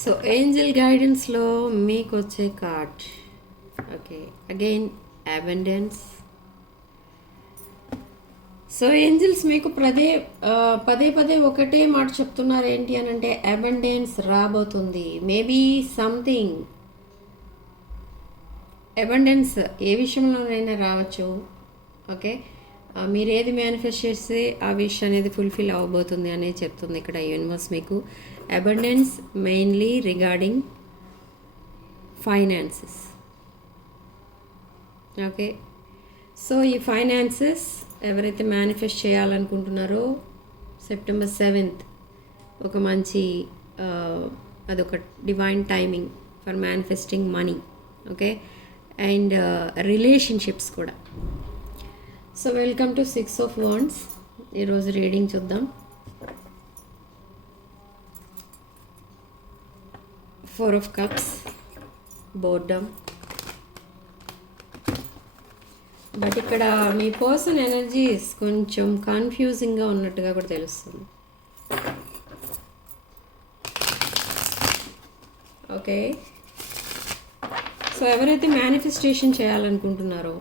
So Angel గైడెన్స్లో మీకు వచ్చే card okay again abundance. So angels మీకు పదే పదే ఒకటే మాట చెప్తున్నారు ఏంటి అని అంటే అబెండెన్స్ రాబోతుంది. మేబీ సంథింగ్ అబెండెన్స్ ఏ విషయంలోనైనా రావచ్చు. ఓకే మీరు ఏది మేనిఫెస్ట్ చేస్తే ఆ విష్ అనేది ఫుల్ఫిల్ అవ్వబోతుంది అనేది చెప్తుంది ఇక్కడ యూనివర్స్ మీకు. Abundance mainly regarding finances. Okay so ఈ ఫైనాన్సెస్ ఎవరైతే మేనిఫెస్ట్ చేయాలనుకుంటున్నారో సెప్టెంబర్ 7th ఒక మంచి అదొక divine timing for manifesting money. Okay and relationships కూడా. So welcome to 6 of Wands. ఈరోజు రీడింగ్ చూద్దాం. 4 of Cups, బోర్డమ్. బట్ ఇక్కడ మీ పర్సన్ ఎనర్జీస్ కొంచెం కన్ఫ్యూజింగ్గా ఉన్నట్టుగా కూడా తెలుస్తుంది. ఓకే సో ఎవరైతే మేనిఫెస్టేషన్ చేయాలనుకుంటున్నారో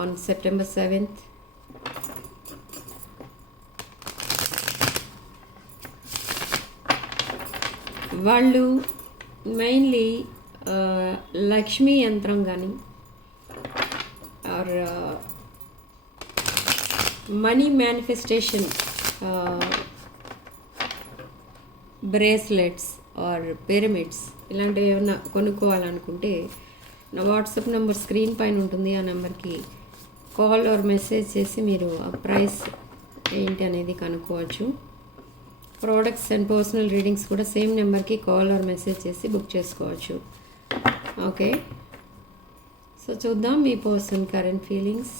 on September 7th వాళ్ళు మెయిన్లీ లక్ష్మీ యంత్రం కానీ or money manifestation bracelets or pyramids ఇలాంటివి ఏమైనా కొనుక్కోవాలనుకుంటే నా వాట్సాప్ నెంబర్ స్క్రీన్ పైన ఉంటుంది. ఆ నెంబర్కి కాల్ ఆర్ మెసేజ్ చేసి మీరు ఆ ప్రైస్ ఏంటి అనేది కనుక్కోవచ్చు. ప్రోడక్ట్స్ అండ్ పర్సనల్ రీడింగ్స్ కూడా సేమ్ నెంబర్కి కాల్ ఆర్ మెసేజ్ చేసి బుక్ చేసుకోవచ్చు. ఓకే సో చూద్దాం మీ person current feelings.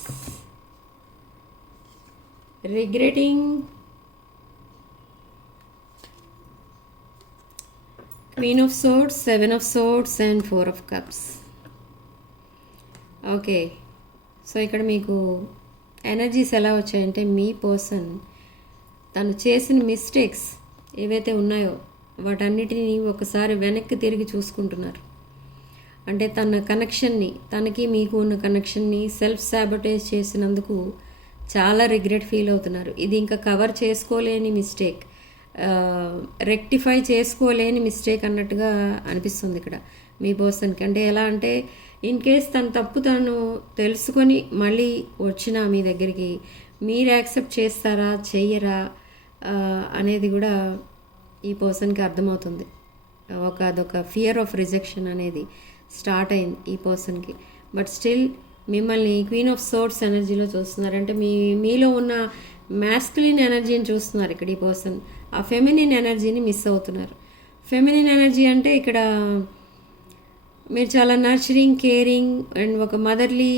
Regretting, Queen of Swords, 7 of Swords and 4 of Cups. Okay so ఇక్కడ మీకు ఎనర్జీస్ ఎలా వచ్చాయంటే మీ పర్సన్ తను చేసిన మిస్టేక్స్ ఏవైతే ఉన్నాయో వాటన్నిటిని ఒకసారి వెనక్కి తిరిగి చూసుకుంటున్నారు. అంటే తన కనెక్షన్ని, తనకి మీకు ఉన్న కనెక్షన్ని సెల్ఫ్ సాబోటేజ్ చేసినందుకు చాలా రిగ్రెట్ ఫీల్ అవుతున్నారు. ఇది ఇంకా కవర్ చేసుకోలేని మిస్టేక్, రెక్టిఫై చేసుకోలేని మిస్టేక్ అన్నట్టుగా అనిపిస్తుంది ఇక్కడ మీ పర్సన్కి. అంటే ఎలా అంటే ఇన్ కేస్ తన తప్పు తను తెలుసుకొని మళ్ళీ వచ్చినా మీ దగ్గరికి మీరు యాక్సెప్ట్ చేస్తారా చెయ్యరా అనేది కూడా ఈ పర్సన్కి అర్థమవుతుంది. అదొక ఫియర్ ఆఫ్ రిజెక్షన్ అనేది స్టార్ట్ అయింది ఈ పర్సన్కి. బట్ స్టిల్ మిమ్మల్ని క్వీన్ ఆఫ్ సోర్డ్స్ ఎనర్జీలో చూస్తున్నారు. అంటే మీలో ఉన్న మ్యాస్కులిన్ ఎనర్జీని చూస్తున్నారు ఇక్కడ ఈ పర్సన్. ఆ ఫెమినిన్ ఎనర్జీని మిస్ అవుతున్నారు. ఫెమినిన్ ఎనర్జీ అంటే ఇక్కడ మీరు చాలా నర్చరింగ్, కేరింగ్ అండ్ ఒక మదర్లీ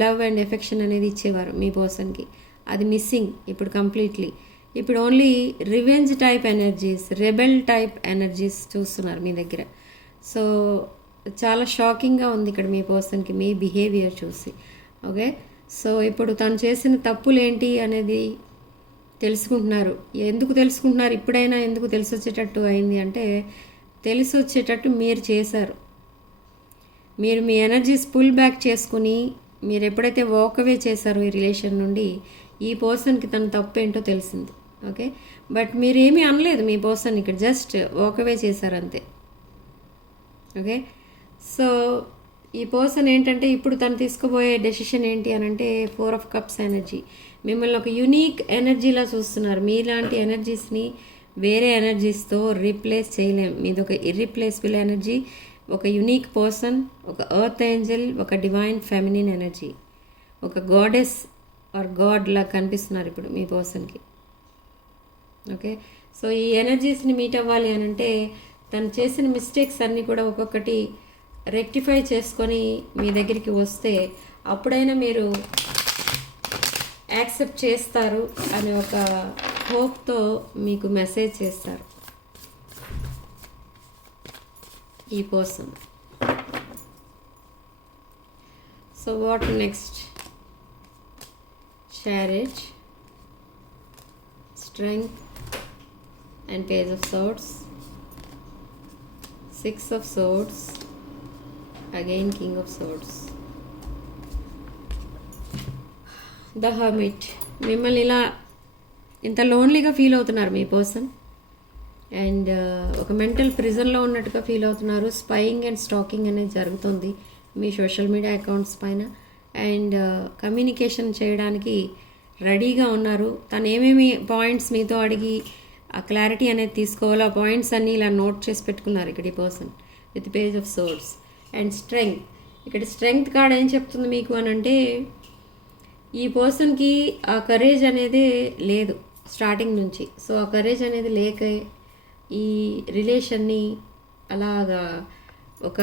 లవ్ అండ్ ఎఫెక్షన్ అనేది ఇచ్చేవారు మీ పర్సన్కి. అది మిస్సింగ్ ఇప్పుడు కంప్లీట్లీ. ఇప్పుడు only revenge type energies, rebel type energies చూస్తున్నారు మీ దగ్గర. సో చాలా షాకింగ్గా ఉంది ఇక్కడ మీ పర్సన్కి మీ బిహేవియర్ చూసి. ఓకే సో ఇప్పుడు తను చేసిన తప్పులు ఏంటి అనేది తెలుసుకుంటున్నారు. ఎందుకు తెలుసుకుంటున్నారు, ఇప్పుడైనా ఎందుకు తెలిసి వచ్చేటట్టు అయింది అంటే తెలిసి వచ్చేటట్టు మీరు చేశారు. మీరు మీ ఎనర్జీస్ పుల్ బ్యాక్ చేసుకుని మీరు ఎప్పుడైతే వాకవే చేశారో ఈ రిలేషన్ నుండి ఈ పర్సన్కి తన తప్పు ఏంటో తెలిసింది. ఓకే బట్ మీరేమీ అనలేదు మీ పర్సన్, ఇక్కడ జస్ట్ వాకవే చేశారు అంతే. ఓకే సో ఈ పర్సన్ ఏంటంటే ఇప్పుడు తను తీసుకోబోయే డెసిషన్ ఏంటి అని అంటే 4 of Cups ఎనర్జీ. మిమ్మల్ని ఒక యునీక్ ఎనర్జీలా చూస్తున్నారు. మీలాంటి ఎనర్జీస్ని వేరే ఎనర్జీస్తో రీప్లేస్ చేయలేం. మీది ఒక ఇర్రీప్లేసబుల్ ఎనర్జీ, ఒక యునీక్ పర్సన్, ఒక ఎర్త్ ఏంజల్, ఒక డివైన్ ఫెమినిన్ ఎనర్జీ, ఒక గాడెస్ ఆర్ గాడ్ లా కనిపిస్తున్నారు ఇప్పుడు మీ పర్సన్కి. ఓకే సో ఈ ఎనర్జీస్ని మీట్ అవ్వాలి అని అంటే తను చేసిన మిస్టేక్స్ అన్నీ కూడా ఒక్కొక్కటి రెక్టిఫై చేసుకొని మీ దగ్గరికి వస్తే అప్పుడైనా మీరు యాక్సెప్ట్ చేస్తారు అనే ఒక హోప్తో మీకు మెసేజ్ చేస్తారు ఈ person. So what next? Chariot, Strength and Page of Swords. Six of swords, again king of swords, the hermit. మిమ్మల్ని ఇలా ఇంత లోన్లీగా ఫీల్ అవుతున్నారు మీ పర్సన్, అండ్ ఒక మెంటల్ ప్రిజన్లో ఉన్నట్టుగా ఫీల్ అవుతున్నారు. స్పైయింగ్ అండ్ స్టాకింగ్ అనేది జరుగుతుంది మీ సోషల్ మీడియా అకౌంట్స్ పైన, అండ్ కమ్యూనికేషన్ చేయడానికి రెడీగా ఉన్నారు. తను ఏమేమి పాయింట్స్ మీతో అడిగి ఆ క్లారిటీ అనేది తీసుకోవాలో ఆ పాయింట్స్ అన్నీ ఇలా నోట్ చేసి పెట్టుకున్నారు ఇక్కడ ఈ person with page of Swords and strength. ఇక్కడ స్ట్రెంగ్త్ కార్డ్ ఏం చెప్తుంది మీకు అని అంటే, ఈ పర్సన్కి ఆ కరేజ్ అనేది లేదు స్టార్టింగ్ నుంచి. సో ఆ కరేజ్ అనేది లేక ఈ రిలేషన్ని అలాగా ఒక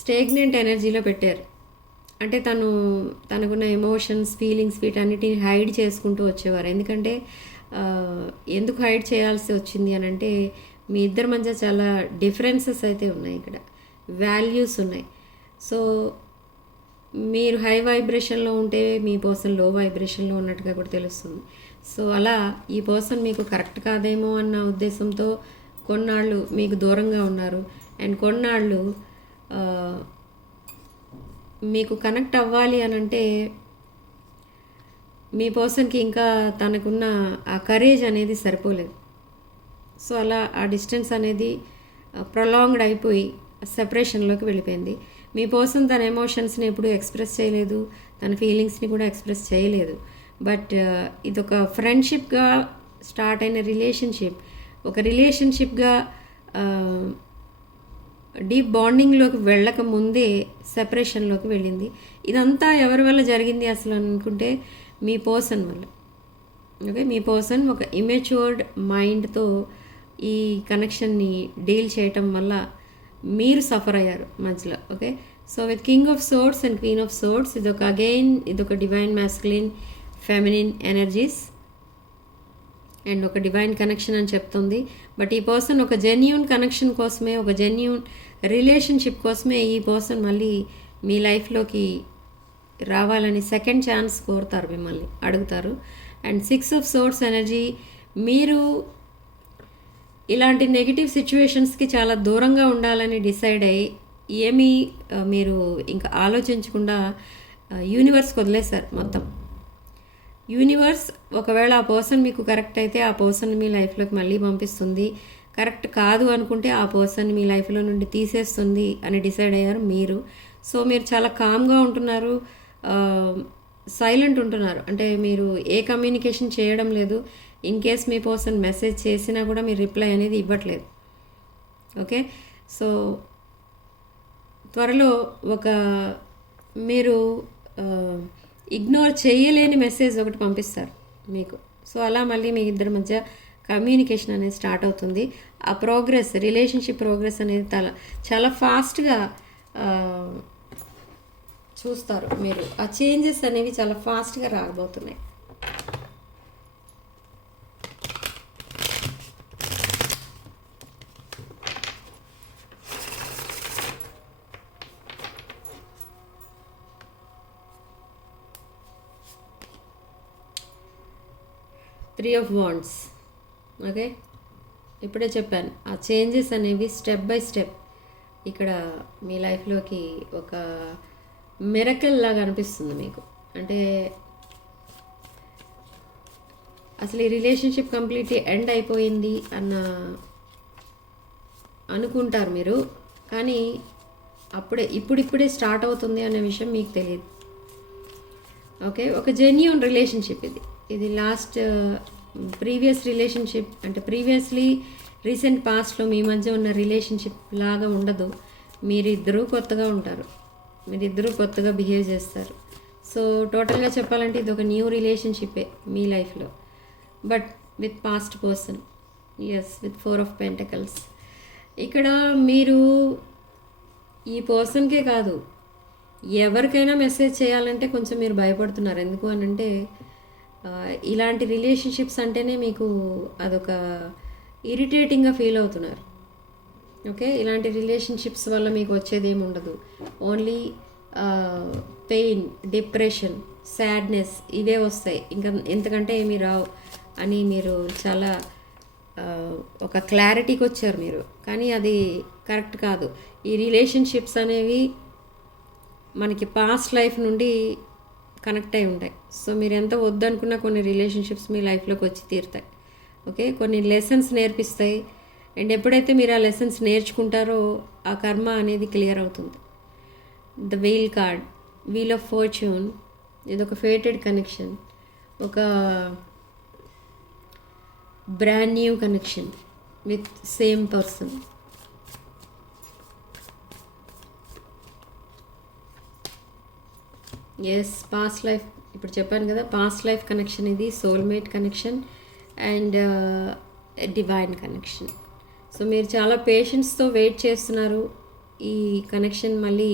స్టేగ్నెంట్ ఎనర్జీలో పెట్టారు. అంటే తనకున్న ఎమోషన్స్, ఫీలింగ్స్ వీటన్నిటిని హైడ్ చేసుకుంటూ వచ్చేవారు. ఎందుకంటే ఎందుకు హైడ్ చేయాల్సి వచ్చింది అని అంటే, మీ ఇద్దరి మధ్య చాలా డిఫరెన్సెస్ అయితే ఉన్నాయి, ఇక్కడ వాల్యూస్ ఉన్నాయి. సో మీరు హై వైబ్రేషన్లో ఉంటే మీ పర్సన్ లో వైబ్రేషన్లో ఉన్నట్టుగా కూడా తెలుస్తుంది. సో అలా ఈ పర్సన్ మీకు కరెక్ట్ కాదేమో అన్న ఉద్దేశంతో కొన్నాళ్ళు మీకు దూరంగా ఉన్నారు, అండ్ కొన్నాళ్ళు మీకు కనెక్ట్ అవ్వాలి అని అంటే మీ పర్సన్కి ఇంకా తనకున్న ఆ కరేజ్ అనేది సరిపోలేదు. సో అలా ఆ డిస్టెన్స్ అనేది ప్రొలాంగ్డ్ అయిపోయి సెపరేషన్లోకి వెళ్ళిపోయింది. మీ పర్సన్ తన ఎమోషన్స్ని ఎప్పుడూ ఎక్స్ప్రెస్ చేయలేదు, తన ఫీలింగ్స్ని కూడా ఎక్స్ప్రెస్ చేయలేదు. బట్ ఇదొక ఫ్రెండ్షిప్గా స్టార్ట్ అయిన రిలేషన్షిప్, ఒక రిలేషన్షిప్గా డీప్ బాండింగ్లోకి వెళ్ళక ముందే సెపరేషన్లోకి వెళ్ళింది. ఇదంతా ఎవరి వల్ల జరిగింది అసలు అనుకుంటే మీ పర్సన్ వల్ల. ఓకే, మీ పర్సన్ ఒక ఇమెచ్యూర్డ్ మైండ్తో ఈ కనెక్షన్ని డీల్ చేయటం వల్ల మీరు సఫర్ అయ్యారు మధ్యలో. Okay, so with King of Swords and Queen of Swords ఇదొక divine masculine feminine energies and ఒక డివైన్ కనెక్షన్ అని చెప్తుంది. బట్ ఈ పర్సన్ ఒక జెన్యూన్ కనెక్షన్ కోసమే, ఒక జెన్యూన్ రిలేషన్షిప్ కోసమే ఈ పర్సన్ మళ్ళీ మీ లైఫ్లోకి రావాలని సెకండ్ ఛాన్స్ కోరుతారు, మిమ్మల్ని అడుగుతారు. And six of swords energy, మీరు ఇలాంటి నెగిటివ్ సిచ్యువేషన్స్కి చాలా దూరంగా ఉండాలని డిసైడ్ అయ్యి ఏమీ మీరు ఇంకా ఆలోచించకుండా యూనివర్స్కి వదిలేశారు మొత్తం. యూనివర్స్ ఒకవేళ ఆ పర్సన్ మీకు కరెక్ట్ అయితే ఆ పర్సన్ మీ లైఫ్లోకి మళ్ళీ పంపిస్తుంది, కరెక్ట్ కాదు అనుకుంటే ఆ పర్సన్ మీ లైఫ్లో నుండి తీసేస్తుంది అని డిసైడ్ అయ్యారు మీరు. సో మీరు చాలా కామ్గా ఉంటున్నారు, సైలెంట్ ఉంటున్నారు. అంటే మీరు ఏ కమ్యూనికేషన్ చేయడం లేదు. In case me person message చేసినా కూడా మీరు రిప్లై అనేది ఇవ్వట్లేదు. ఓకే, సో త్వరలో ఒక మీరు ఇగ్నోర్ చేయలేని మెసేజ్ ఒకటి పంపిస్తారు మీకు. సో అలా మళ్ళీ మీ ఇద్దరి మధ్య కమ్యూనికేషన్ అనేది స్టార్ట్ అవుతుంది. ఆ ప్రోగ్రెస్, రిలేషన్షిప్ ప్రోగ్రెస్ అనేది చాలా ఫాస్ట్గా చూస్తారు మీరు. ఆ చేంజెస్ అనేవి చాలా ఫాస్ట్గా రాబోతున్నాయి. Three of wands. ఓకే, ఇప్పుడే చెప్పాను ఆ చేంజెస్ అనేవి స్టెప్ బై స్టెప్ ఇక్కడ మీ లైఫ్లోకి ఒక మిరకల్ లాగా అనిపిస్తుంది మీకు. అంటే అసలు ఈ రిలేషన్షిప్ కంప్లీట్లీ ఎండ్ అయిపోయింది అనుకుంటారు మీరు, కానీ ఇప్పుడిప్పుడే స్టార్ట్ అవుతుంది అనే విషయం మీకు తెలియదు. ఓకే, ఒక జెన్యూన్ రిలేషన్షిప్ ఇది లాస్ట్ ప్రీవియస్ రిలేషన్షిప్ అంటే రీసెంట్ పాస్ట్లో మీ మధ్య ఉన్న రిలేషన్షిప్ లాగా ఉండదు. మీరిద్దరూ కొత్తగా ఉంటారు, మీరిద్దరూ కొత్తగా బిహేవ్ చేస్తారు. సో టోటల్గా చెప్పాలంటే ఇది ఒక న్యూ రిలేషన్షిప్పే మీ లైఫ్లో, but with past person. Yes, with 4 of pentacles. ఇక్కడ మీరు ఈ పర్సన్కే కాదు ఎవరికైనా మెసేజ్ చేయాలంటే కొంచెం మీరు భయపడుతున్నారు. ఎందుకు అనంటే ఇలాంటి రిలేషన్షిప్స్ అంటేనే మీకు అదొక ఇరిటేటింగ్గా ఫీల్ అవుతున్నారు. ఓకే, ఇలాంటి రిలేషన్షిప్స్ వల్ల మీకు వచ్చేది ఏమి ఉండదు. ఓన్లీ పెయిన్, డిప్రెషన్, సాడ్నెస్ ఇవే వస్తాయి, ఇంకా ఎంతకంటే ఏమీ రావు అని మీరు చాలా ఆ, ఒక క్లారిటీకి వచ్చారు మీరు, కానీ అది కరెక్ట్ కాదు. ఈ రిలేషన్షిప్స్ అనేవి మనకి పాస్ట్ లైఫ్ నుండి కనెక్ట్ అయి ఉంటాయి. సో మీరు ఎంత వద్దనుకున్నా కొన్ని రిలేషన్షిప్స్ మీ లైఫ్లోకి వచ్చి తీరుతాయి. ఓకే, కొన్ని లెసన్స్ నేర్పిస్తాయి. అండ్ ఎప్పుడైతే మీరు ఆ లెసన్స్ నేర్చుకుంటారో ఆ కర్మ అనేది క్లియర్ అవుతుంది. The wheel card, wheel of fortune, ఇది ఒక ఫేటెడ్ కనెక్షన్, ఒక brand new connection with same person. Yes, past life, ఇప్పుడు చెప్పాను కదా, పాస్ట్ లైఫ్ కనెక్షన్ ఇది, soulmate connection and divine connection. So మీరు చాలా పేషెన్స్తో వెయిట్ చేస్తున్నారు. ఈ కనెక్షన్ మళ్ళీ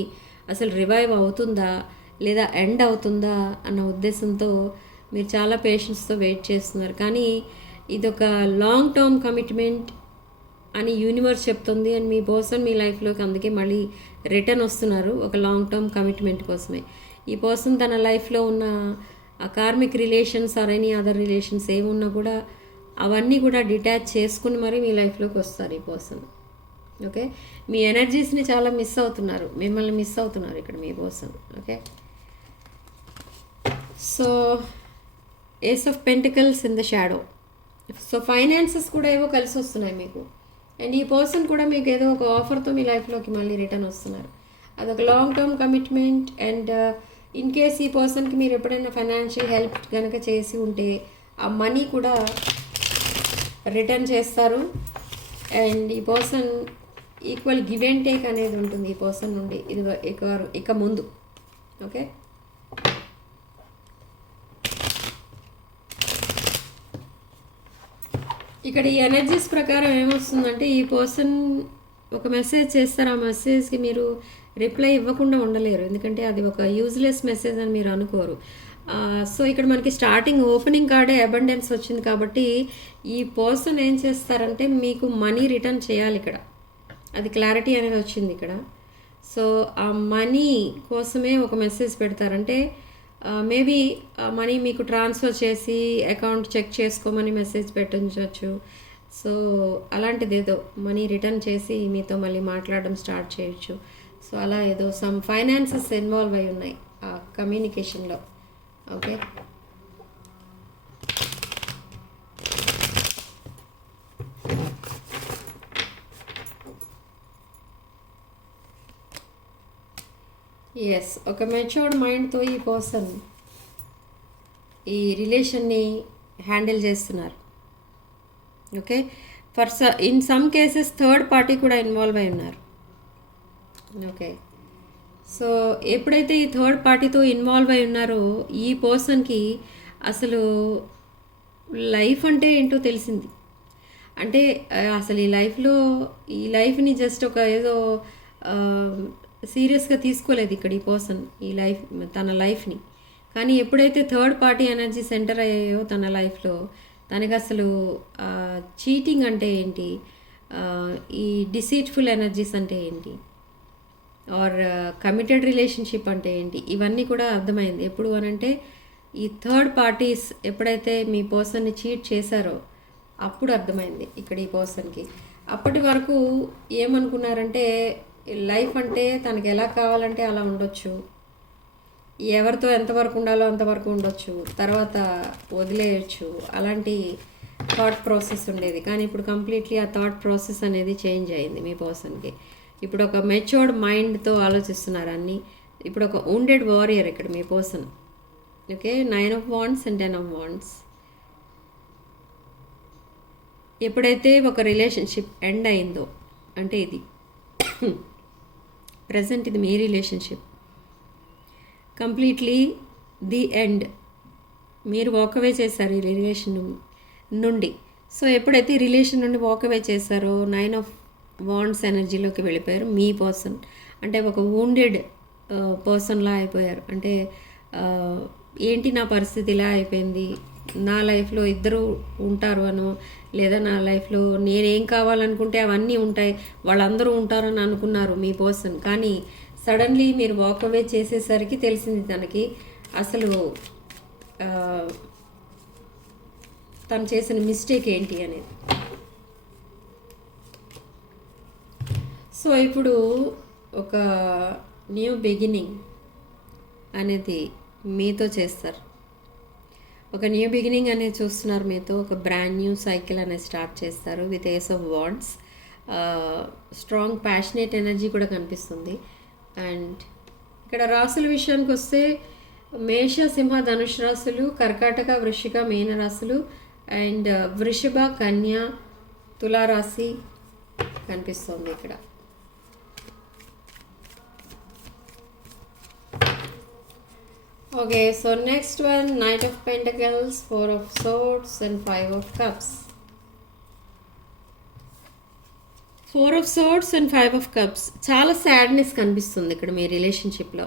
అసలు రివైవ్ అవుతుందా లేదా ఎండ్ అవుతుందా అన్న ఉద్దేశంతో మీరు చాలా పేషెన్స్తో వెయిట్ చేస్తున్నారు. కానీ ఇదొక లాంగ్ టర్మ్ కమిట్మెంట్ అని యూనివర్స్ చెప్తుంది. అండ్ మీ పర్సన్ మీ లైఫ్లోకి అందుకే మళ్ళీ రిటర్న్ వస్తున్నారు ఒక లాంగ్ టర్మ్ కమిట్మెంట్ కోసమే. ఈ పర్సన్ తన లైఫ్లో ఉన్న ఆ karmic relations or any other relations ఏమున్నా కూడా అవన్నీ కూడా డిటాచ్ చేసుకుని మరి మీ లైఫ్లోకి వస్తారు ఈ పర్సన్. ఓకే, మీ ఎనర్జీస్ని చాలా మిస్ అవుతున్నారు, మిమ్మల్ని మిస్ అవుతున్నారు ఇక్కడ మీ person. Okay, so Ace of Pentacles in the shadow. So finances కూడా ఏవో కలిసి వస్తున్నాయి మీకు. అండ్ ఈ పర్సన్ కూడా మీకు ఏదో ఒక ఆఫర్తో మీ లైఫ్లోకి మళ్ళీ రిటర్న్ వస్తున్నారు. అదొక long term commitment. And in case ఈ పర్సన్కి మీరు ఎప్పుడైనా ఫైనాన్షియల్ హెల్ప్ కనుక చేసి ఉంటే ఆ మనీ కూడా రిటర్న్ చేస్తారు. అండ్ ఈ person equal give and take అనేది ఉంటుంది ఈ పర్సన్ నుండి ఇది ఇక ముందు. ఓకే, ఇక్కడ ఈ ఎనర్జీస్ ప్రకారం ఏమొస్తుందంటే ఈ పర్సన్ ఒక మెసేజ్ చేస్తారు, ఆ మెసేజ్కి మీరు రిప్లై ఇవ్వకుండా ఉండలేరు, ఎందుకంటే అది ఒక యూజ్లెస్ మెసేజ్ అని మీరు అనుకోరు. సో ఇక్కడ మనకి స్టార్టింగ్ ఓపెనింగ్ కార్డే అబండెన్స్ వచ్చింది కాబట్టి ఈ పర్సన్ ఏం చేస్తారంటే మీకు మనీ రిటర్న్ చేయాలి ఇక్కడ, అది క్లారిటీ అనేది వచ్చింది ఇక్కడ. సో ఆ మనీ కోసమే ఒక మెసేజ్ పెడతారంటే మేబీ మనీ మీకు ట్రాన్స్ఫర్ చేసి అకౌంట్ చెక్ చేసుకోమని మెసేజ్ పెట్టించవచ్చు. సో అలాంటిది ఏదో మనీ రిటర్న్ చేసి మీతో మళ్ళీ మాట్లాడడం స్టార్ట్ చేయొచ్చు. సో అలా ఏదో సమ్ ఫైనాన్సెస్ ఇన్వాల్వ్ అయి ఉన్నాయి ఆ కమ్యూనికేషన్లో. ఓకే, ఎస్, ఒక మెచ్యూర్డ్ మైండ్తో ఈ పర్సన్ ఈ రిలేషన్ని హ్యాండిల్ చేస్తున్నారు. Okay, in some cases third party కూడా ఇన్వాల్వ్ అయి ఉన్నారు. ఓకే, సో ఎప్పుడైతే ఈ థర్డ్ పార్టీతో ఇన్వాల్వ్ అయి ఉన్నారో ఈ పర్సన్కి అసలు లైఫ్ అంటే ఏంటో తెలిసింది. అంటే అసలు ఈ లైఫ్ని జస్ట్ ఒక ఏదో సీరియస్గా తీసుకోలేదు ఇక్కడ ఈ పర్సన్ తన లైఫ్ని. కానీ ఎప్పుడైతే థర్డ్ పార్టీ ఎనర్జీ సెంటర్ అయ్యాయో తన లైఫ్లో తనకి అసలు చీటింగ్ అంటే ఏంటి, ఈ డిసీట్ఫుల్ ఎనర్జీస్ అంటే ఏంటి, ఆర్ కమిటెడ్ రిలేషన్షిప్ అంటే ఏంటి, ఇవన్నీ కూడా అర్థమైంది. ఎప్పుడు అనంటే ఈ థర్డ్ పార్టీస్ ఎప్పుడైతే మీ పర్సన్ని చీట్ చేశారో అప్పుడు అర్థమైంది ఇక్కడ ఈ పర్సన్కి. అప్పటి వరకు ఏమనుకున్నారంటే లైఫ్ అంటే తనకి ఎలా కావాలంటే అలా ఉండొచ్చు, ఎవరితో ఎంతవరకు ఉండాలో అంతవరకు ఉండొచ్చు, తర్వాత వదిలేయచ్చు, అలాంటి థాట్ ప్రాసెస్ ఉండేది. కానీ ఇప్పుడు కంప్లీట్లీ ఆ థాట్ ప్రాసెస్ అనేది చేంజ్ అయింది మీ పర్సన్కి. ఇప్పుడు ఒక మెచ్యూర్డ్ మైండ్తో ఆలోచిస్తున్నారు అన్నీ. ఇప్పుడు ఒక wounded వారియర్ ఇక్కడ మీ person. Okay, 9 of Wands and 10 of Wands. ఎప్పుడైతే ఒక రిలేషన్షిప్ ఎండ్ అయిందో అంటే ఇది ప్రజెంట్ ఇది మీ రిలేషన్షిప్ కంప్లీట్లీ ది ఎండ్, మీరు వాకవే చేశారు ఈ రిలేషన్ నుండి. సో ఎప్పుడైతే ఈ రిలేషన్ నుండి వాకవే చేశారో 9 of Wands ఎనర్జీలోకి వెళ్ళిపోయారు మీ పర్సన్. అంటే ఒక wounded పర్సన్లా అయిపోయారు. అంటే ఏంటి నా పరిస్థితి ఇలా అయిపోయింది, నా లైఫ్లో ఇద్దరు ఉంటారు అనో, లేదా నా లైఫ్లో నేనేం కావాలనుకుంటే అవన్నీ ఉంటాయి, వాళ్ళందరూ ఉంటారని అనుకున్నారు మీ పర్సన్. కానీ సడన్లీ మీరు వాకవే చేసేసరికి తెలిసింది తనకి అసలు తను చేసిన మిస్టేక్ ఏంటి అనేది. సో ఇప్పుడు ఒక న్యూ బిగినింగ్ అనేది మీతో చేస్తారు. ఒక న్యూ బిగినింగ్ అనేది చూస్తున్నారు మీతో. ఒక బ్రాండ్ న్యూ సైకిల్ అనేది స్టార్ట్ చేస్తారు with ace of wands. Strong passionate energy కూడా కనిపిస్తుంది. అండ్ ఇక్కడ రాసుల విషయానికి వస్తే మేష, సింహ, ధనుష్ రాశులు, కర్కాటక, వృశ్చిక, మీన రాశులు అండ్ వృషభ, కన్య, తులారాశి కనిపిస్తుంది ఇక్కడ. Okay, so next one knight of pentacles, 4 of swords and 5 of cups. 4 of swords and 5 of cups. చాలా సాడ్నెస్ కనిపిస్తుంది ఇక్కడ మీ రిలేషన్షిప్లో.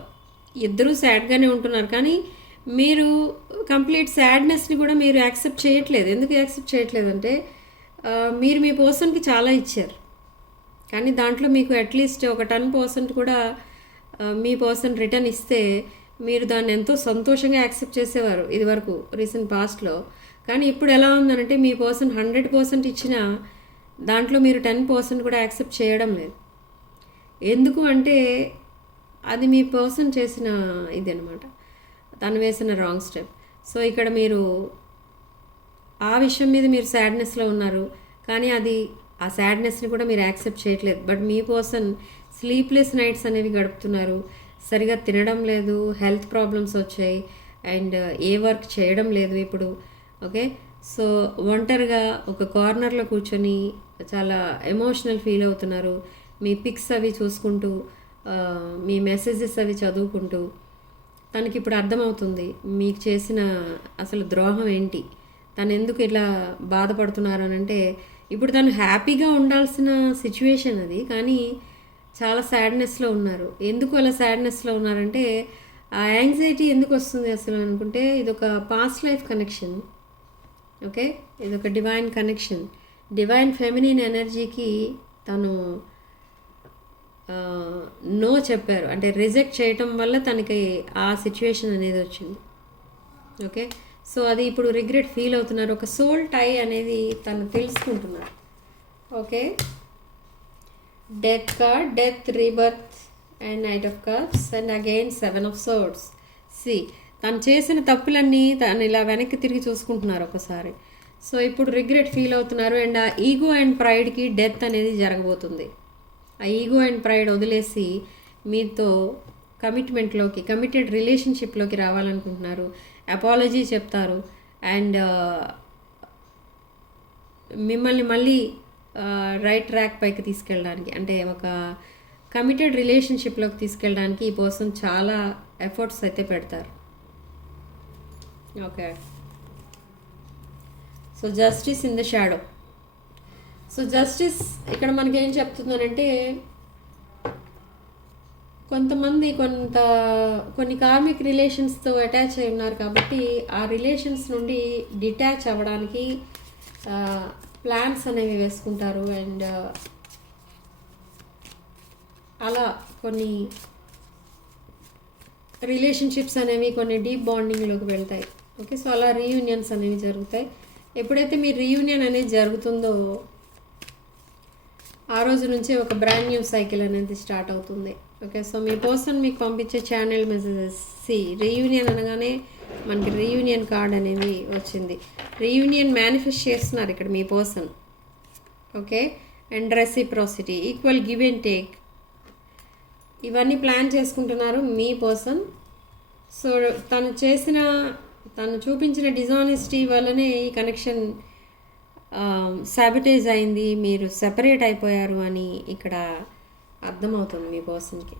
ఇద్దరూ సాడ్గానే ఉంటున్నారు, కానీ మీరు కంప్లీట్ సాడ్నెస్ని కూడా మీరు యాక్సెప్ట్ చేయట్లేదు. ఎందుకు యాక్సెప్ట్ చేయట్లేదు అంటే మీరు మీ పర్సన్కి చాలా ఇచ్చారు, కానీ దాంట్లో మీకు అట్లీస్ట్ ఒక 10% కూడా మీ పర్సన్ రిటర్న్ ఇస్తే మీరు దాన్ని ఎంతో సంతోషంగా యాక్సెప్ట్ చేసేవారు ఇది వరకు రీసెంట్ పాస్ట్లో. కానీ ఇప్పుడు ఎలా ఉందనంటే మీ పర్సన్ 100% ఇచ్చినా దాంట్లో మీరు 10% కూడా యాక్సెప్ట్ చేయడం లేదు. ఎందుకు అంటే అది మీ పర్సన్ చేసిన ఇది అనమాట, తను వేసిన రాంగ్ స్టెప్. సో ఇక్కడ మీరు ఆ విషయం మీద మీరు సాడ్నెస్లో ఉన్నారు, కానీ ఆ సాడ్నెస్ని కూడా మీరు యాక్సెప్ట్ చేయట్లేదు. But me person sleepless nights అనేవి గడుపుతున్నారు, సరిగా తినడం లేదు, హెల్త్ ప్రాబ్లమ్స్ వచ్చాయి అండ్ ఏ వర్క్ చేయడం లేదు ఇప్పుడు. ఓకే, సో ఒంటరిగా ఒక కార్నర్లో కూర్చొని చాలా ఎమోషనల్ ఫీల్ అవుతున్నారు. మీ పిక్స్ అవి చూసుకుంటూ, మీ మెసేజెస్ అవి చదువుకుంటూ తనకి ఇప్పుడు అర్థమవుతుంది మీకు చేసిన అసలు ద్రోహం ఏంటి, తను ఎందుకు ఇలా బాధపడుతున్నారు అని. అంటే ఇప్పుడు తను హ్యాపీగా ఉండాల్సిన సిచ్యువేషన్ అది, కానీ చాలా సాడ్నెస్లో ఉన్నారు. ఎందుకు అలా సాడ్నెస్లో ఉన్నారంటే ఆ యాంగ్జైటీ ఎందుకు వస్తుంది అసలు అనుకుంటే ఇది ఒక పాస్ట్ లైఫ్ కనెక్షన్. ఓకే, ఇది ఒక డివైన్ కనెక్షన్. డివైన్ ఫెమినిన్ ఎనర్జీకి తను నో చెప్పారు, అంటే రిజెక్ట్ చేయటం వల్ల తనకి ఆ సిచ్యువేషన్ అనేది వచ్చింది. ఓకే, సో అది ఇప్పుడు రిగ్రెట్ ఫీల్ అవుతున్నారు. ఒక సోల్ టై అనేది తను తెలుసుకుంటున్నారు. Okay, death card, death, rebirth and knight of cups and again 7 of swords. తను చేసిన తప్పులన్నీ తను ఇలా వెనక్కి తిరిగి చూసుకుంటున్నారు ఒకసారి. సో ఇప్పుడు రిగ్రెట్ ఫీల్ అవుతున్నారు అండ్ ఆ ఈగో అండ్ ప్రైడ్కి డెత్ అనేది జరగబోతుంది. ఆ ఈగో అండ్ ప్రైడ్ వదిలేసి మీతో కమిటెడ్ రిలేషన్షిప్లోకి రావాలనుకుంటున్నారు. అపాలజీ చెప్తారు అండ్ మిమ్మల్ని మళ్ళీ రైట్ ట్రాక్ పైకి తీసుకెళ్ళడానికి, అంటే ఒక కమిటెడ్ రిలేషన్షిప్లోకి తీసుకెళ్ళడానికి ఈ పర్సన్ చాలా ఎఫర్ట్స్ అయితే పెడతారు. Okay, so justice in the shadow. So justice ఇక్కడ మనకి ఏం చెప్తుందనంటే కొంతమంది కొన్ని కార్మిక్ రిలేషన్స్తో అటాచ్ అయి ఉన్నారు కాబట్టి ఆ రిలేషన్స్ నుండి డిటాచ్ అవ్వడానికి ప్లాన్స్ అనేవి వేసుకుంటారు అండ్ అలా కొన్ని రిలేషన్షిప్స్ అనేవి కొన్ని డీప్ బాండింగ్లోకి వెళ్తాయి. ఓకే, సో అలా రీయూనియన్స్ అనేవి జరుగుతాయి. ఎప్పుడైతే మీ రీయూనియన్ అనేది జరుగుతుందో ఆ రోజు నుంచే ఒక బ్రాండ్ న్యూ సైకిల్ అనేది స్టార్ట్ అవుతుంది. ఓకే, సో మీ పర్సన్ మీకు పంపించే ఛానల్ మెసేజెస్ రీయూనియన్ అనగానే మనకి రీయూనియన్ కార్డ్ అనేది వచ్చింది. రీయూనియన్ మేనిఫెస్ట్ చేస్తున్నారు ఇక్కడ మీ person. Okay, and reciprocity, equal give and take, ఇవన్నీ ప్లాన్ చేసుకుంటున్నారు మీ పర్సన్. సో తను చూపించిన డిజానెస్టీ వల్లనే ఈ కనెక్షన్ సాబిటేజ్ అయింది, మీరు సెపరేట్ అయిపోయారు అని ఇక్కడ అర్థమవుతుంది మీ పర్సన్కి.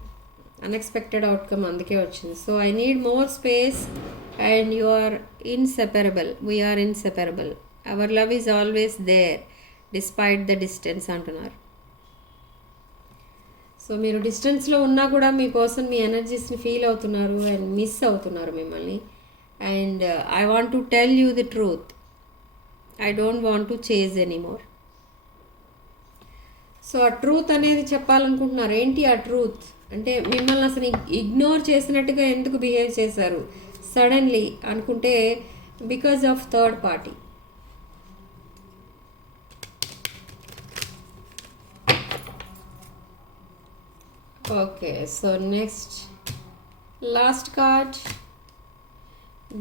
అన్ఎక్స్పెక్టెడ్ అవుట్కమ్ అందుకే వచ్చింది. So I need more space and you are inseparable, we're inseparable, our love is always there despite the distance అంటున్నారు. సో మీరు డిస్టెన్స్లో ఉన్నా కూడా మీ పర్సన్ మీ ఎనర్జీస్ని ఫీల్ అవుతున్నారు అండ్ మిస్ అవుతున్నారు మిమ్మల్ని. And I want to tell you the truth, I don't want to chase anymore. So ఆ ట్రూత్ అనేది చెప్పాలనుకుంటున్నారు. ఏంటి ఆ ట్రూత్ అంటే మిమ్మల్ని అసలు ఇగ్నోర్ చేసినట్టుగా ఎందుకు బిహేవ్ చేశారు సడన్లీ అనుకుంటే because of third party. Okay, so next last card,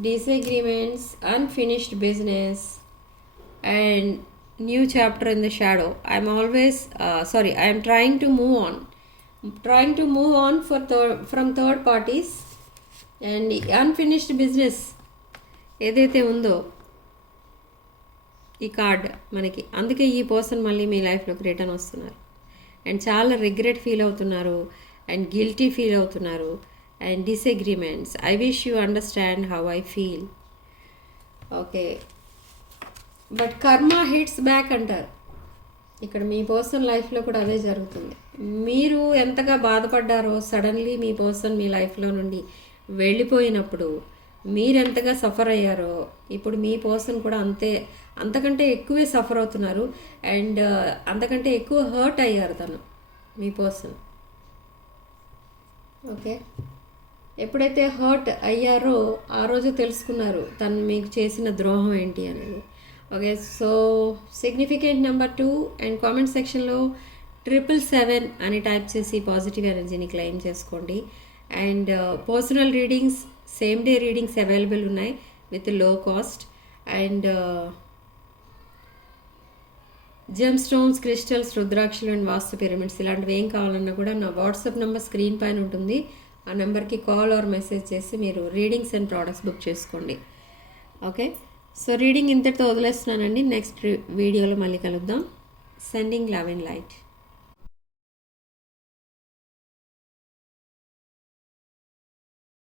disagreements, unfinished business, and new chapter in the shadow. I'm always I am trying to move on from third parties, and unfinished business ఏదైతే ఉందో ఈ card మనకి, అందుకే ఈ person మళ్ళీ మీ లైఫ్లోకి return వస్తున్నారు. And చాలా రిగ్రెట్ ఫీల్ అవుతున్నారు, అండ్ గిల్టీ ఫీల్ అవుతున్నారు, and disagreements. I wish you understand how I feel. Okay, but కర్మ హిట్స్ బ్యాక్ అంటారు. ఇక్కడ మీ పర్సన్ లైఫ్లో కూడా అదే జరుగుతుంది. మీరు ఎంతగా బాధపడ్డారో, సడన్లీ మీ పర్సన్ మీ లైఫ్లో నుండి వెళ్ళిపోయినప్పుడు మీరెంతగా సఫర్ అయ్యారో, ఇప్పుడు మీ పర్సన్ కూడా అంతకంటే ఎక్కువే సఫర్ అవుతున్నారు. అండ్ అంతకంటే ఎక్కువ హర్ట్ అయ్యారు తను, మీ పర్సన్. ఓకే, ఎప్పుడైతే హర్ట్ అయ్యారో ఆ రోజు తెలుసుకున్నారు తను మీకు చేసిన ద్రోహం ఏంటి అనేది. Okay, so significant number 2 and comment సెక్షన్లో 777 అని టైప్ చేసి పాజిటివ్ ఎనర్జీని క్లెయిమ్ చేసుకోండి. And personal readings, same day readings available ఉన్నాయి with low cost. And gemstones, crystals, రుద్రాక్షలు అండ్ వాస్తు పిరమిడ్స్ ఇలాంటివి ఏం కావాలన్నా కూడా నా వాట్సాప్ నెంబర్ స్క్రీన్ పైన ఉంటుంది. ఆ నెంబర్కి కాల్ ఆర్ మెసేజ్ చేసి మీరు రీడింగ్స్ అండ్ ప్రోడక్ట్స్ బుక్ చేసుకోండి. ఓకే, సో రీడింగ్ ఇంతటితో వదిలేస్తున్నానండి. నెక్స్ట్ వీడియోలో మళ్ళీ కలుద్దాం. Sending love and light.